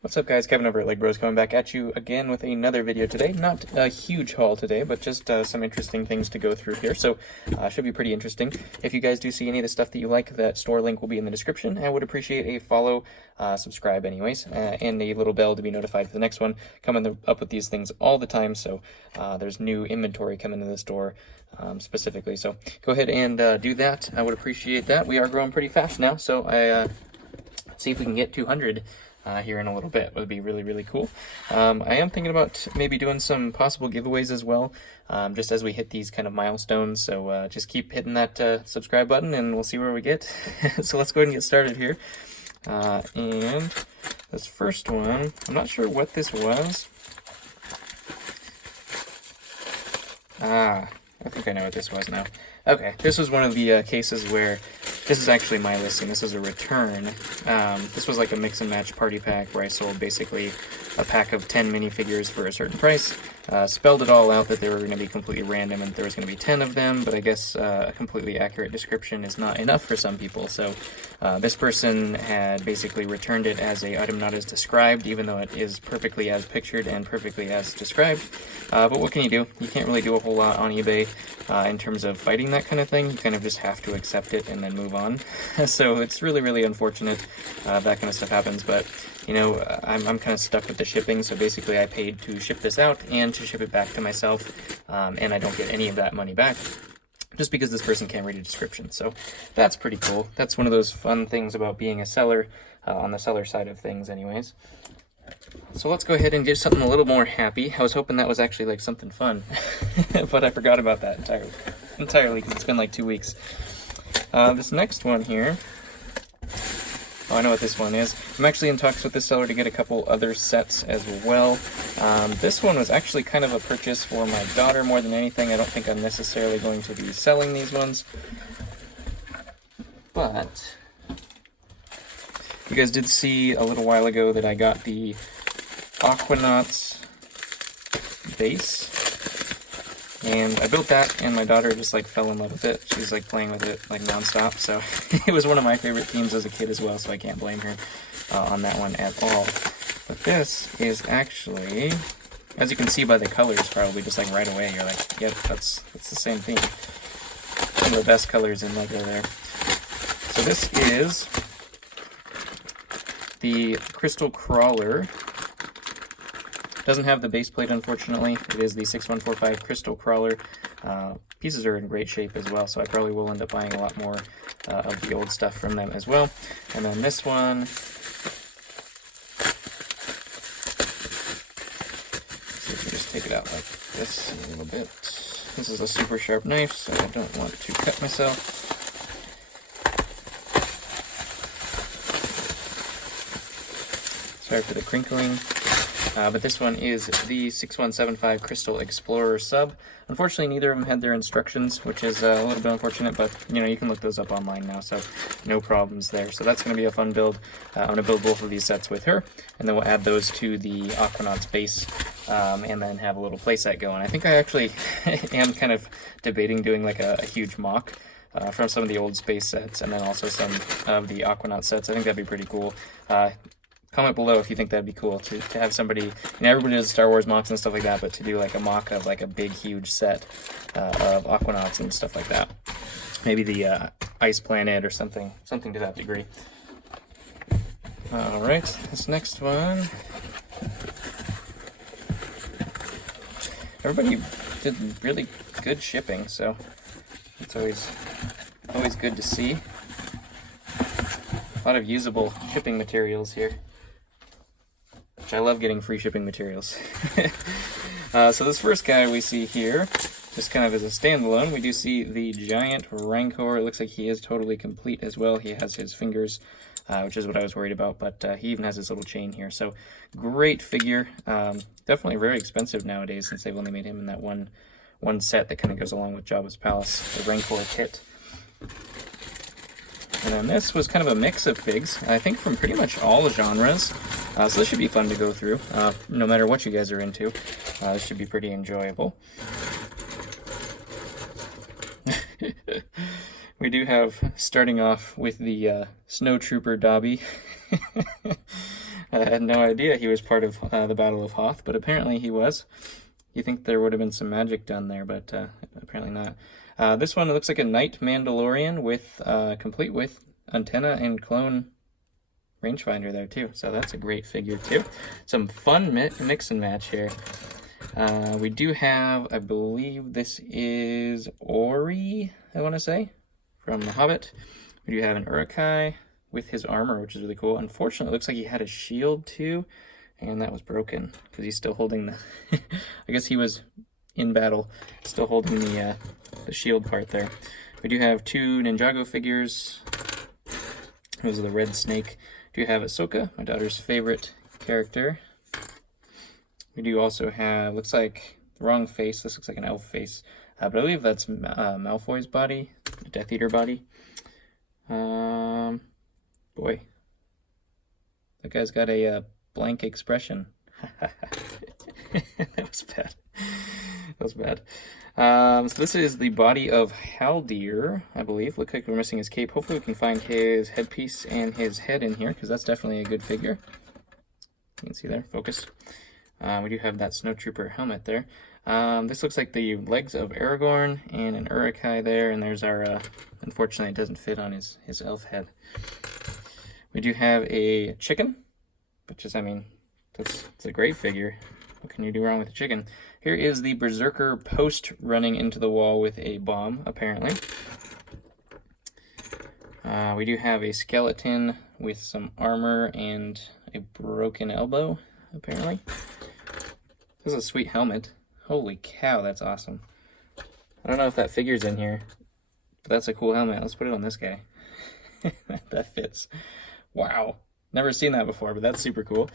What's up guys, Kevin over at LEGbrOs coming back at you again with another video today. Not a huge haul today, but just some interesting things to go through here, so should be pretty interesting. If you guys do see any of the stuff that you like, that store link will be in the description. I would appreciate a follow, subscribe anyways, and a little bell to be notified for the next one. Coming up with these things all the time, so there's new inventory coming to the store specifically, so go ahead and do that. I would appreciate that. We are growing pretty fast now, so see if we can get 200 here in a little bit. It would be really cool. I am thinking about maybe doing some possible giveaways as well, just as we hit these kind of milestones, so just keep hitting that subscribe button and we'll see where we get. So let's go ahead and get started here. And this first one, I'm not sure what this was. I think I know what this was now. Okay, this was one of the cases where this is actually my listing. This is a return. This was like a mix and match party pack where I sold basically a pack of 10 minifigures for a certain price. Spelled it all out that they were going to be completely random and there was going to be 10 of them, but I guess a completely accurate description is not enough for some people. So this person had basically returned it as a item not as described, even though it is perfectly as pictured and perfectly as described. But what can you do? You can't really do a whole lot on eBay in terms of fighting that kind of thing. You kind of just have to accept it and then move on. So it's really unfortunate that kind of stuff happens, but you know, I'm kind of stuck with the shipping, so basically I paid to ship this out and to ship it back to myself, and I don't get any of that money back, just because this person can't read a description. So that's pretty cool. That's one of those fun things about being a seller, on the seller side of things anyways. So let's go ahead and get something a little more happy. I was hoping that was actually like something fun, but I forgot about that entirely because it's been like 2 weeks. This next one here, oh, I know what this one is. I'm actually in talks with this seller to get a couple other sets as well. This one was actually kind of a purchase for my daughter more than anything. I don't think I'm necessarily going to be selling these ones. But you guys did see a little while ago that I got the Aquanauts Base. And I built that, and my daughter just like fell in love with it. She's like playing with it like nonstop. So it was one of my favorite themes as a kid as well, so I can't blame her on that one at all. But this is actually, as you can see by the colors, probably just like right away, you're like, yep, that's the same theme. One of the best colors in LEGO there. So this is the Crystal Crawler. Doesn't have the base plate, unfortunately. It is the 6145 Crystal Crawler. Pieces are in great shape as well, so I probably will end up buying a lot more of the old stuff from them as well. And then this one, so if you just take it out like this a little bit. This is a super sharp knife, so I don't want to cut myself. Sorry for the crinkling. But this one is the 6175 Crystal Explorer sub. Unfortunately, neither of them had their instructions, which is a little bit unfortunate, but you know, you can look those up online now, so no problems there. So that's going to be a fun build. I'm going to build both of these sets with her, and then we'll add those to the Aquanauts Base, and then have a little playset going. I think I actually am kind of debating doing like a huge mock from some of the old space sets, and then also some of the Aquanaut sets. I think that'd be pretty cool. Comment below if you think that'd be cool to have somebody, you know, everybody does Star Wars mocks and stuff like that, but to do like a mock of like a big huge set of Aquanauts and stuff like that. Maybe the Ice Planet or something to that degree. Alright, this next one. Everybody did really good shipping, so it's always good to see. A lot of usable shipping materials here. I love getting free shipping materials. So this first guy we see here, just kind of as a standalone, we do see the giant Ranko. It looks like he is totally complete as well. He has his fingers, which is what I was worried about, but he even has his little chain here. So great figure. Definitely very expensive nowadays since they've only made him in that one set that kind of goes along with Jabba's palace, the Ranko kit. And then this was kind of a mix of figs, I think from pretty much all genres. So this should be fun to go through, no matter what you guys are into. This should be pretty enjoyable. We do have, starting off with the Snow Trooper Dobby. had no idea he was part of the Battle of Hoth, but apparently he was. You think there would have been some magic done there, but apparently not. This one looks like a Knight Mandalorian with complete with antenna and clone rangefinder there too. So that's a great figure too. Some fun mix and match here. We do have, I believe this is Ori, I want to say, from The Hobbit. We do have an Uruk-hai with his armor, which is really cool. Unfortunately, it looks like he had a shield too, and that was broken because he's still holding the I guess he was in battle, still holding the shield part there. We do have 2 Ninjago figures. Those are the red snake. We do have Ahsoka, my daughter's favorite character. We do also have, looks like the wrong face. This looks like an elf face, but I believe that's Malfoy's body, the Death Eater body. Boy, that guy's got a blank expression. That was bad. That was bad. So this is the body of Haldir, I believe. Looks like we're missing his cape. Hopefully we can find his headpiece and his head in here, because that's definitely a good figure. You can see there, focus. We do have that snowtrooper helmet there. This looks like the legs of Aragorn and an Uruk-hai there, and there's our, unfortunately it doesn't fit on his elf head. We do have a chicken, which is, I mean, it's a great figure. What can you do wrong with a chicken? Here is the Berserker post running into the wall with a bomb, apparently. We do have a skeleton with some armor and a broken elbow, apparently. This is a sweet helmet. Holy cow, that's awesome. I don't know if that figure's in here, but that's a cool helmet. Let's put it on this guy. That fits. Wow. Never seen that before, but that's super cool.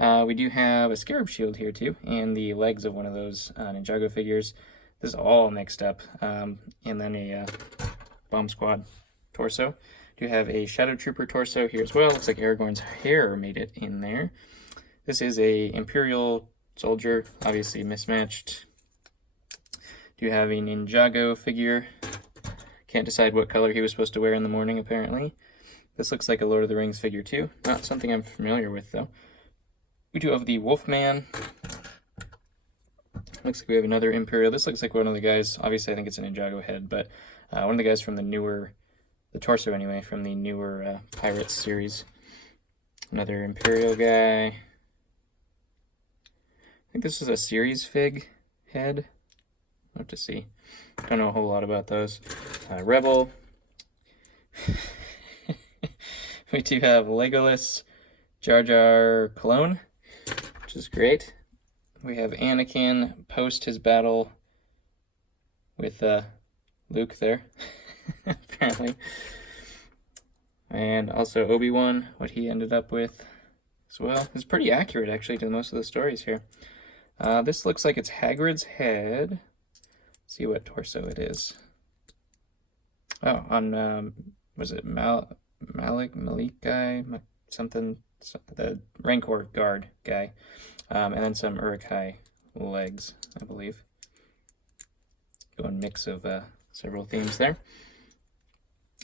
We do have a scarab shield here too, and the legs of one of those Ninjago figures. This is all mixed up. And then a Bomb Squad torso. Do have a Shadow Trooper torso here as well. Looks like Aragorn's hair made it in there. This is a Imperial Soldier, obviously mismatched. Do have a Ninjago figure. Can't decide what color he was supposed to wear in the morning, apparently. This looks like a Lord of the Rings figure too. Not something I'm familiar with, though. We do have the Wolfman. Looks like we have another Imperial. This looks like one of the guys, obviously I think it's a Ninjago head, but one of the guys from the newer, the torso anyway, from the newer Pirates series. Another Imperial guy. I think this is a series fig head. I'll have to see. Don't know a whole lot about those. Rebel. We do have Legolas, Jar Jar clone, which is great. We have Anakin post his battle with Luke there, apparently. And also Obi-Wan, what he ended up with as well. It's pretty accurate, actually, to most of the stories here. This looks like it's Hagrid's head. Let's see what torso it is. Oh, on, was it Malik guy? Something, the Rancor guard guy. And then some Uruk-hai legs, I believe. Going mix of several themes there.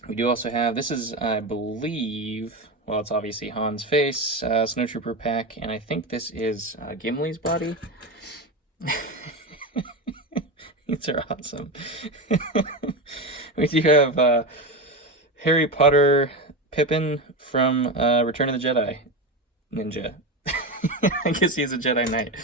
We do also have, this is, I believe, well, it's obviously Han's face, Snowtrooper pack, and I think this is Gimli's body. These are awesome. We do have Harry Potter Pippin from Return of the Jedi Ninja. I guess he's a Jedi Knight.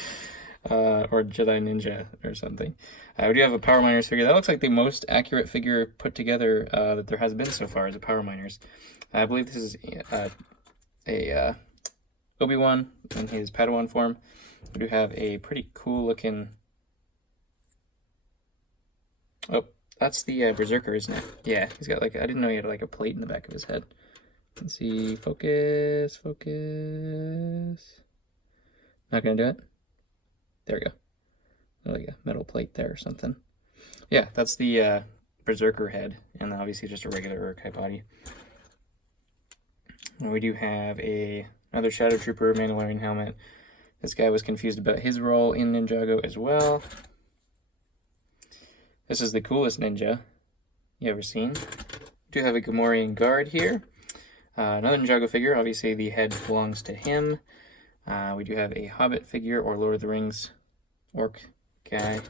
Or Jedi Ninja or something. We do have a Power Miners figure. That looks like the most accurate figure put together that there has been so far as a Power Miners. I believe this is a Obi-Wan in his Padawan form. We do have a pretty cool looking... Oh, that's the Berserker, isn't it? Yeah, he's got like... I didn't know he had like a plate in the back of his head. Let's see. Focus, focus. Not gonna do it? There we go. Like a metal plate there or something. Yeah, that's the Berserker head, and obviously just a regular Uruk-hai body. And we do have another Shadow Trooper Mandalorian helmet. This guy was confused about his role in Ninjago as well. This is the coolest ninja you ever seen. We do have a Gamorrean guard here. Another Ninjago figure. Obviously the head belongs to him. We do have a Hobbit figure or Lord of the Rings orc guy.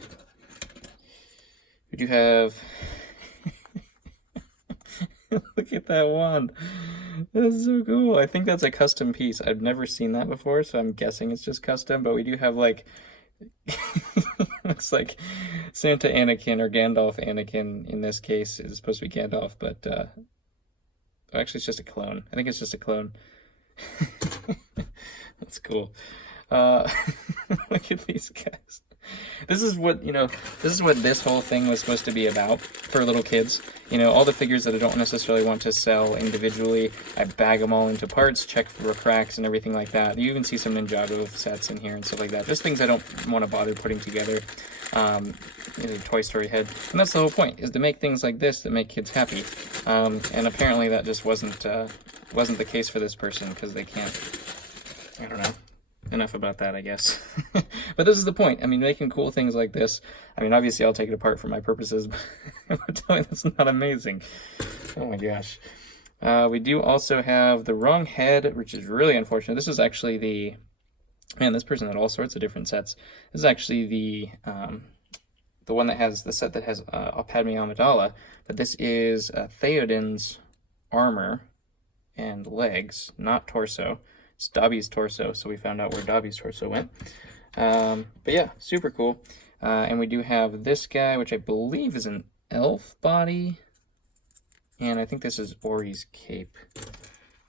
We do have... Look at that wand. That's so cool. I think that's a custom piece. I've never seen that before, so I'm guessing it's just custom, but we do have like... looks like Santa Anakin or Gandalf Anakin in this case is supposed to be Gandalf, but actually it's just a clone. I think it's just a clone. That's cool. Look at these guys. This is what, this is what this whole thing was supposed to be about for little kids. All the figures that I don't necessarily want to sell individually, I bag them all into parts, check for cracks and everything like that. You even see some Ninjago sets in here and stuff like that. Just things I don't want to bother putting together. A Toy Story head. And that's the whole point, is to make things like this that make kids happy. And apparently that just wasn't the case for this person, because they can't, I don't know. Enough about that, I guess. But this is the point. I mean, making cool things like this. I mean, obviously I'll take it apart for my purposes, but tell me that's not amazing. Oh my gosh. We do also have the wrong head, which is really unfortunate. This is actually the... Man, this person had all sorts of different sets. This is actually the one that has the set that has Padme Amidala, but this is Theoden's armor and legs, not torso. It's Dobby's torso, so we found out where Dobby's torso went. But yeah, super cool. And we do have this guy, which I believe is an elf body. And I think this is Ori's cape,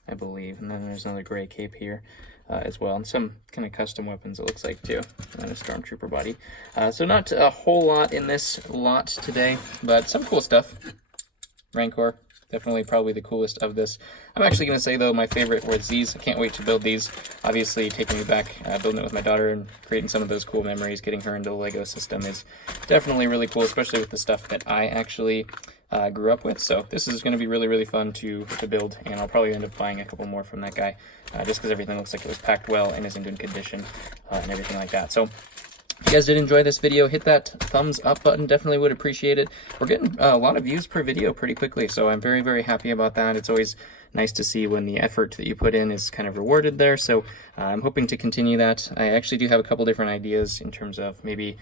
I believe. And then there's another gray cape here as well. And some kind of custom weapons, it looks like, too. And a stormtrooper body. So not a whole lot in this lot today, but some cool stuff. Rancor. Definitely probably the coolest of this. I'm actually going to say, though, my favorite was these. I can't wait to build these. Obviously, taking me back, building it with my daughter and creating some of those cool memories, getting her into the LEGO system is definitely really cool, especially with the stuff that I actually grew up with. So this is going to be really, really fun to build, and I'll probably end up buying a couple more from that guy, just because everything looks like it was packed well and is in good condition and everything like that. So if you guys did enjoy this video, hit that thumbs up button. Definitely would appreciate it. We're getting a lot of views per video pretty quickly, so I'm very, very happy about that. It's always nice to see when the effort that you put in is kind of rewarded there, so I'm hoping to continue that. I actually do have a couple different ideas in terms of maybe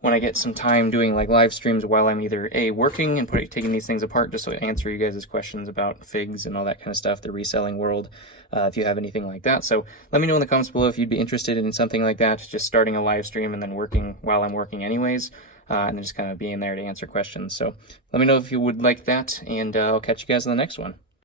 when I get some time doing like live streams while I'm either working and taking these things apart, just so I answer you guys' questions about figs and all that kind of stuff, the reselling world, if you have anything like that. So let me know in the comments below if you'd be interested in something like that, just starting a live stream and then working while I'm working anyways, and then just kind of being there to answer questions. So let me know if you would like that, and I'll catch you guys in the next one.